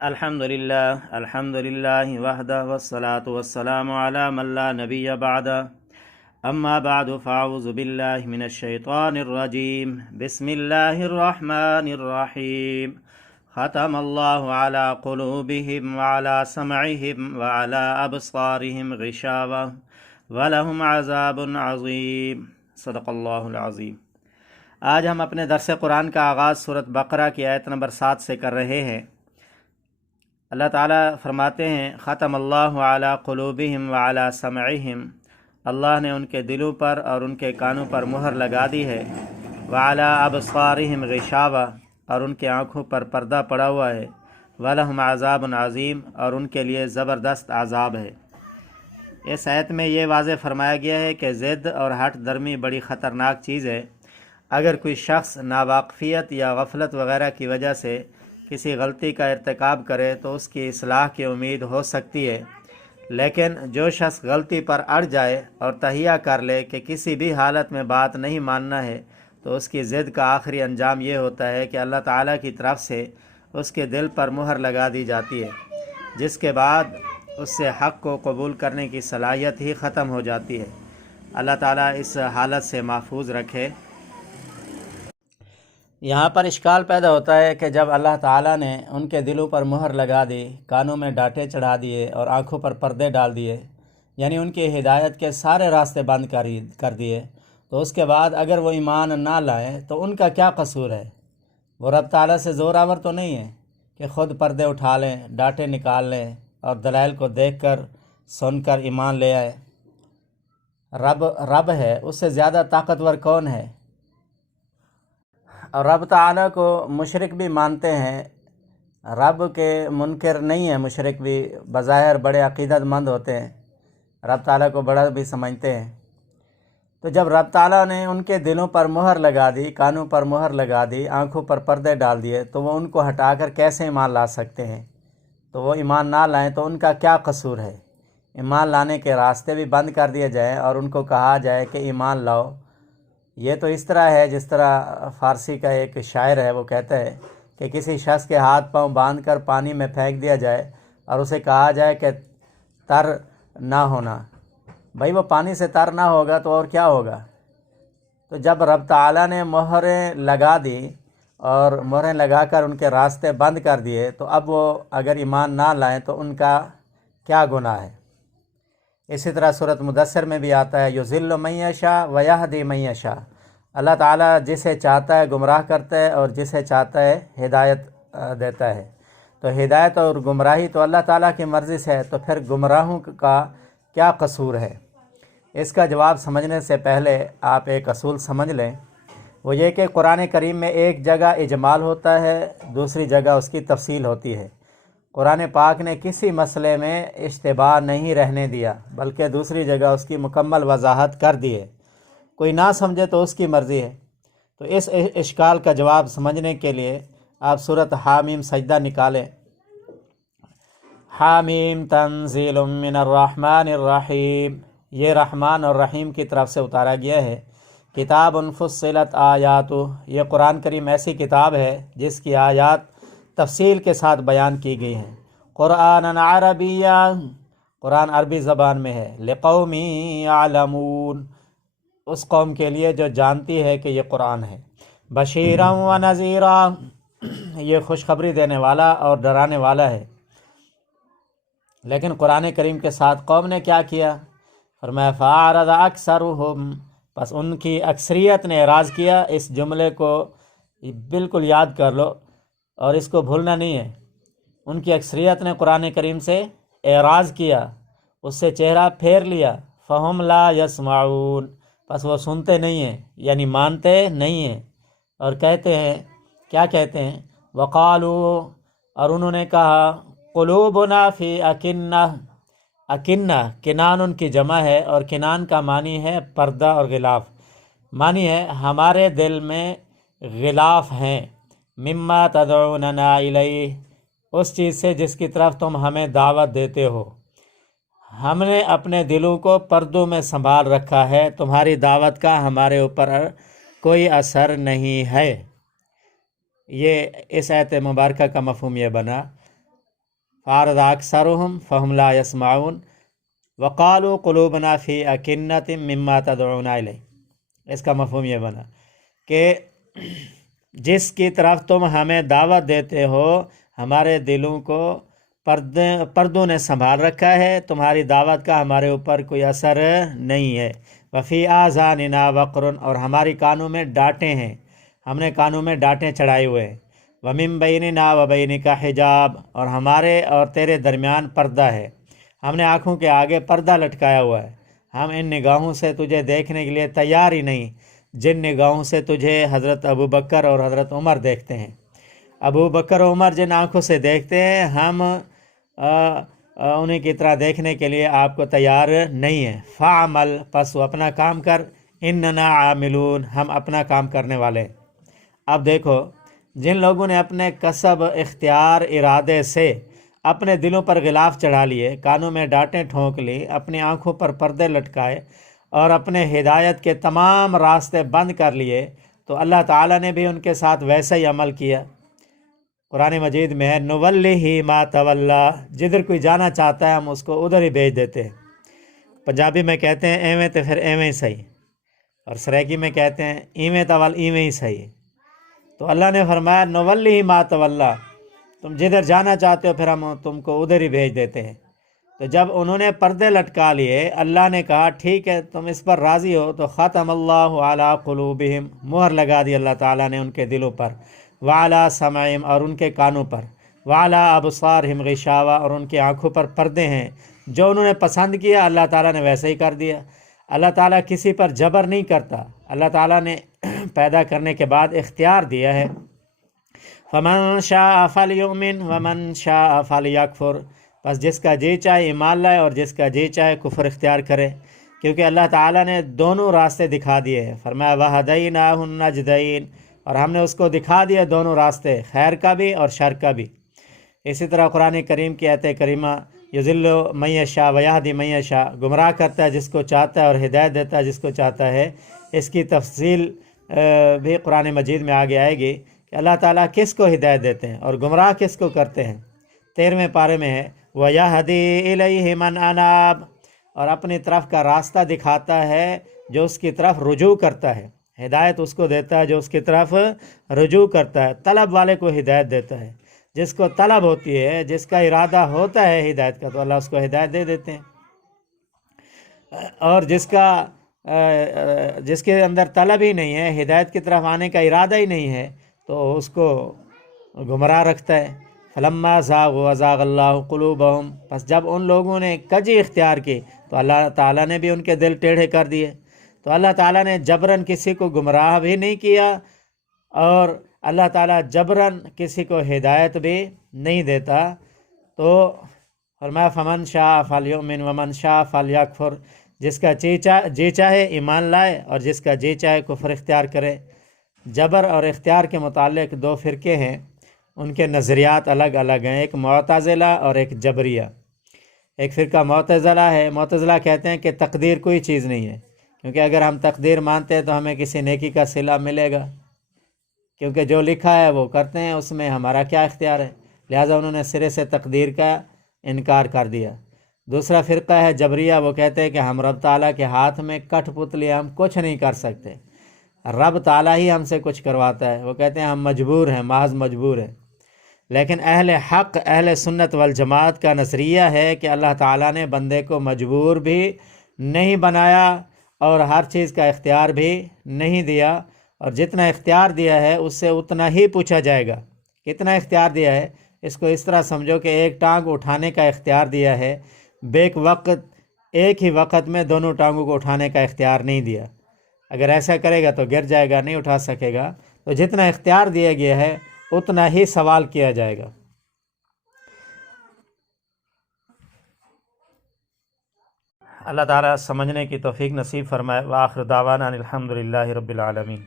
الحمد للہ وحدہ والصلاة والسلام علی من لا نبی بعدہ اما بعد فاعوذ باللہ من الشیطان الرجیم بسم اللہ الرحمن الرحیم ختم اللہ علی قلوبہم وعلی سمعہم وعلی ابصارہم غشاوہ ولہم عذاب عظیم صدق اللہ العظیم۔ آج ہم اپنے درس قرآن کا آغاز سورۃ بقرہ کی آیت نمبر 7 سے کر رہے ہیں۔ اللہ تعالیٰ فرماتے ہیں ختم اللہ علی قلوبہم وعلی سمعہم، اللہ نے ان کے دلوں پر اور ان کے کانوں پر مہر لگا دی ہے، وعلی ابصارہم غشاوہ، اور ان کے آنکھوں پر پردہ پڑا ہوا ہے، ولہم عذاب عظیم، اور ان کے لیے زبردست عذاب ہے۔ اس آیت میں یہ واضح فرمایا گیا ہے کہ ضد اور ہٹ درمی بڑی خطرناک چیز ہے۔ اگر کوئی شخص ناواقفیت یا غفلت وغیرہ کی وجہ سے کسی غلطی کا ارتکاب کرے تو اس کی اصلاح کی امید ہو سکتی ہے، لیکن جو شخص غلطی پر اڑ جائے اور تہیہ کر لے کہ کسی بھی حالت میں بات نہیں ماننا ہے، تو اس کی ضد کا آخری انجام یہ ہوتا ہے کہ اللہ تعالیٰ کی طرف سے اس کے دل پر مہر لگا دی جاتی ہے، جس کے بعد اس سے حق کو قبول کرنے کی صلاحیت ہی ختم ہو جاتی ہے۔ اللہ تعالیٰ اس حالت سے محفوظ رکھے۔ یہاں پر اشکال پیدا ہوتا ہے کہ جب اللہ تعالیٰ نے ان کے دلوں پر مہر لگا دی، کانوں میں ڈانٹے چڑھا دیے اور آنکھوں پر پردے ڈال دیے، یعنی ان کی ہدایت کے سارے راستے بند کر دیے، تو اس کے بعد اگر وہ ایمان نہ لائیں تو ان کا کیا قصور ہے؟ وہ رب تعالیٰ سے زور آور تو نہیں ہے کہ خود پردے اٹھا لیں، ڈانٹے نکال لیں اور دلائل کو دیکھ کر سن کر ایمان لے آئے۔ رب ہے، اس سے زیادہ طاقتور کون ہے؟ اور رب تعالیٰ کو مشرک بھی مانتے ہیں، رب کے منکر نہیں ہیں، مشرک بھی بظاہر بڑے عقیدت مند ہوتے ہیں، رب تعالیٰ کو بڑا بھی سمجھتے ہیں۔ تو جب رب تعالیٰ نے ان کے دلوں پر مہر لگا دی، کانوں پر مہر لگا دی، آنکھوں پر پردے ڈال دیے، تو وہ ان کو ہٹا کر کیسے ایمان لا سکتے ہیں؟ تو وہ ایمان نہ لائیں تو ان کا کیا قصور ہے؟ ایمان لانے کے راستے بھی بند کر دیے جائیں اور ان کو کہا جائے کہ ایمان لاؤ۔ یہ تو اس طرح ہے جس طرح فارسی کا ایک شاعر ہے، وہ کہتا ہے کہ کسی شخص کے ہاتھ پاؤں باندھ کر پانی میں پھینک دیا جائے اور اسے کہا جائے کہ تر نہ ہونا۔ بھائی وہ پانی سے تر نہ ہوگا تو اور کیا ہوگا؟ تو جب رب تعالیٰ نے مہریں لگا دی اور مہریں لگا کر ان کے راستے بند کر دیے، تو اب وہ اگر ایمان نہ لائیں تو ان کا کیا گناہ ہے؟ اسی طرح سورۃ مدثر میں بھی آتا ہے یضل من یشاء ویہدی من یشاء، اللہ تعالیٰ جسے چاہتا ہے گمراہ کرتا ہے اور جسے چاہتا ہے ہدایت دیتا ہے۔ تو ہدایت اور گمراہی تو اللہ تعالیٰ کی مرضی سے ہے، تو پھر گمراہوں کا کیا قصور ہے؟ اس کا جواب سمجھنے سے پہلے آپ ایک اصول سمجھ لیں، وہ یہ کہ قرآن کریم میں ایک جگہ اجمال ہوتا ہے، دوسری جگہ اس کی تفصیل ہوتی ہے۔ قرآن پاک نے کسی مسئلے میں اشتباہ نہیں رہنے دیا، بلکہ دوسری جگہ اس کی مکمل وضاحت کر دی ہے۔ کوئی نہ سمجھے تو اس کی مرضی ہے۔ تو اس اشکال کا جواب سمجھنے کے لیے آپ سورۃ حامیم سجدہ نکالیں۔ حامیم تنزیل من الرحمن الرحیم، یہ رحمان اور رحیم کی طرف سے اتارا گیا ہے۔ کتاب فصلت آیاتہ، یہ قرآن کریم ایسی کتاب ہے جس کی آیات تفصیل کے ساتھ بیان کی گئی ہیں۔ قرآن عربیہ، قرآن عربی زبان میں ہے۔ لقوم یعلمون، اس قوم کے لیے جو جانتی ہے کہ یہ قرآن ہے۔ بشیرا و نذیرا، یہ خوشخبری دینے والا اور ڈرانے والا ہے۔ لیکن قرآن کریم کے ساتھ قوم نے کیا کیا؟ فرمایا فاعرض اکثرهم، پس ان کی اکثریت نے اعراض کیا۔ اس جملے کو بالکل یاد کر لو اور اس کو بھولنا نہیں ہے۔ ان کی اکثریت نے قرآن کریم سے اعراض کیا، اس سے چہرہ پھیر لیا۔ فہم لا یسمعون، پس وہ سنتے نہیں ہیں، یعنی مانتے نہیں ہیں، اور کہتے ہیں، کیا کہتے ہیں؟ وقالو، اور انہوں نے کہا، قلوبنا فی اکنہ، اکنہ کنان ان کی جمع ہے، اور کنان کا معنی ہے پردہ اور غلاف، معنی ہے ہمارے دل میں غلاف ہیں، مما تدعوننا الیہ، اس چیز سے جس کی طرف تم ہمیں دعوت دیتے ہو۔ ہم نے اپنے دلوں کو پردوں میں سنبھال رکھا ہے، تمہاری دعوت کا ہمارے اوپر کوئی اثر نہیں ہے۔ یہ اس آیت مبارکہ کا مفہوم یہ بنا फ़ारद अक्सरुहुम फ़हुम ला यस्माऊन वक़ालू क़ुलूबना फ़ी अकिन्नतिम मिम्मा तदऊना इलैह। इसका मफ़हूम ये बना कि जिसकी तरफ तुम हमें दावत देते हो हमारे दिलों को पर्दों ने संभाल रखा है, तुम्हारी दावत का हमारे ऊपर कोई असर नहीं है। वफ़ी आज़ानिना वक़्रुन, और हमारी कानों में डांटें हैं, हमने कानों में डांटें चढ़ाए हुए हैं। वमिन बैनिना व बैनिका हिजाब, और हमारे और तेरे दरमियान पर्दा है, हमने आँखों के आगे पर्दा लटकाया हुआ है। हम इन निगाहों से तुझे देखने के लिए तैयार ही नहीं जिन निगाहों से तुझे हज़रत अबू बकर और हज़रत उमर देखते हैं। अबू बकर और उमर जिन आँखों से देखते हैं हम उन्हीं की तरह देखने के लिए आपको तैयार नहीं है। फ़ाअमल, पस अपना काम कर, इन्नना आमिलून, हम अपना काम करने वाले। अब देखो, जिन लोगों ने अपने कसब, इख्तियार, इरादे से अपने दिलों पर गिलाफ चढ़ा लिए, कानों में डांटें ठोंक ली, अपनी आँखों पर पर्दे लटकाए और अपने हिदायत के तमाम रास्ते बंद कर लिए, तो अल्लाह ताला ने भी उनके साथ वैसा ही अमल किया। कुरान मजीद में है, नुवल्लिही मा तवल्ला, जिधर कोई जाना चाहता है हम उसको उधर ही भेज देते हैं। पंजाबी में कहते हैं एवें तो फिर एवें ही सही, और सराइकी में कहते हैं इवें तवल इवें ही सही। तो अल्लाह ने फरमाया नुवल्लिही मा तवल्ला, तुम जिधर जाना चाहते हो फिर हम तुमको उधर ही भेज देते हैं। तो जब उन्होंने पर्दे लटका लिए, अल्लाह ने कहा ठीक है तुम इस पर राज़ी हो, तो ख़तमल्लाहु अला क़ुलूबिहिम, मुहर लगा दी अल्लाह ताला ने उनके दिलों पर, वाला समइम, और उनके कानों पर, वाला अबसारहिम गिशावा, और उनकी आँखों पर पर्दे हैं। जो उन्होंने पसंद किया अल्लाह ताला ने वैसे ही कर दिया। अल्लाह ताला किसी पर जबर नहीं करता। अल्लाह ताला ने पैदा करने के बाद इख्तियार दिया है, फमन शाअ फलयुमिन वमन शाअ फलयकफुर, बस जिसका जी चाहे ईमान लाए और जिसका जी चाहे कुफ्र इख्तियार करे, क्योंकि अल्लाह ताला ने दोनों रास्ते दिखा दिए हैं। फरमाया वहदैनाहु नजदैन, और हमने उसको दिखा दिया दोनों रास्ते, खैर का भी और शर का भी। इसी तरह कुरान करीम की आयत करीमा, युज़िल्लु मन यशा व यहदी मन यशा, गुमराह करता है जिसको चाहता है और हिदायत देता है जिसको चाहता है। इसकी तफसील भी कुरान मजीद में आगे आएगी कि अल्लाह ताला किसको हिदायत देते हैं और गुमराह किसको करते हैं। 13वें पारे में है, व यहदी इलैहि मन अनाब, और अपनी तरफ का रास्ता दिखाता है जो उसकी तरफ रुजू करता है। हिदायत उसको देता है जो उसकी तरफ रुजू करता है। तलब वाले को हिदायत देता है, जिसको तलब होती है, जिसका इरादा होता है हिदायत का, तो अल्लाह उसको हिदायत दे देते हैं। और जिसके अंदर तलब ही नहीं है, हिदायत की तरफ आने का इरादा ही नहीं है, तो उसको गुमराह रखता है। फलम्मा ज़ाग़ू अज़ाग़ल्लाहु क़ुलूबहुम, बस जब उन लोगों ने कजी इख्तियार की तो अल्लाह ताला ने भी उनके दिल टेढ़े कर दिए। तो अल्लाह ताला ने जबरन किसी को गुमराह भी नहीं किया और अल्लाह ताला जबरन किसी को हिदायत भी नहीं देता। तो फरमाया फमन शाअ फलयुमिन वमन शाअ फलयकफुर, जिसका जी चाहे ईमान लाए और जिसका जी चाहे कुफ्र इख्तियार करे। जबर और इख्तियार के मुतालिक दो फ़िरके हैं, उनके नज़रियात अलग अलग हैं, एक मुअतज़िला और एक जबरिया। एक फ़िरका मुअतज़िला है। मुअतज़िला कहते हैं कि तकदीर कोई चीज़ नहीं है, क्योंकि अगर हम तकदीर मानते हैं तो हमें किसी नेकी का सिला मिलेगा, क्योंकि जो लिखा है वो करते हैं, उसमें हमारा क्या इख्तियार है। लिहाजा उन्होंने सिरे से तकदीर का इनकार कर दिया। दूसरा फ़िरका है जबरिया, वो कहते हैं कि हम रब ताला के हाथ में कठपुतली, हम कुछ नहीं कर सकते, रब ताला ही हमसे कुछ करवाता है। वो कहते हैं हम मजबूर हैं, महज मजबूर हैं। लेकिन अहले हक़, अहले सुन्नत वल जमात का नज़रिया है कि अल्लाह ताला ने बंदे को मजबूर भी नहीं बनाया और हर चीज़ का इख्तियार भी नहीं दिया, और जितना इख्तियार दिया है उससे उतना ही पूछा जाएगा। कितना इख्तियार दिया है, इसको इस तरह समझो कि एक टांग उठाने का इख्तियार दिया है, एक ही वक्त में दोनों टांगों को उठाने का इख्तियार नहीं दिया। अगर ऐसा करेगा तो गिर जाएगा, नहीं उठा सकेगा। तो जितना इख्तियार दिया गया है उतना ही सवाल किया जाएगा। अल्लाह ताला समझने की तौफीक नसीब फरमाए। व आखिर दावाना अनिल हम्दुलिल्लाहि रब्बिल आलमीन।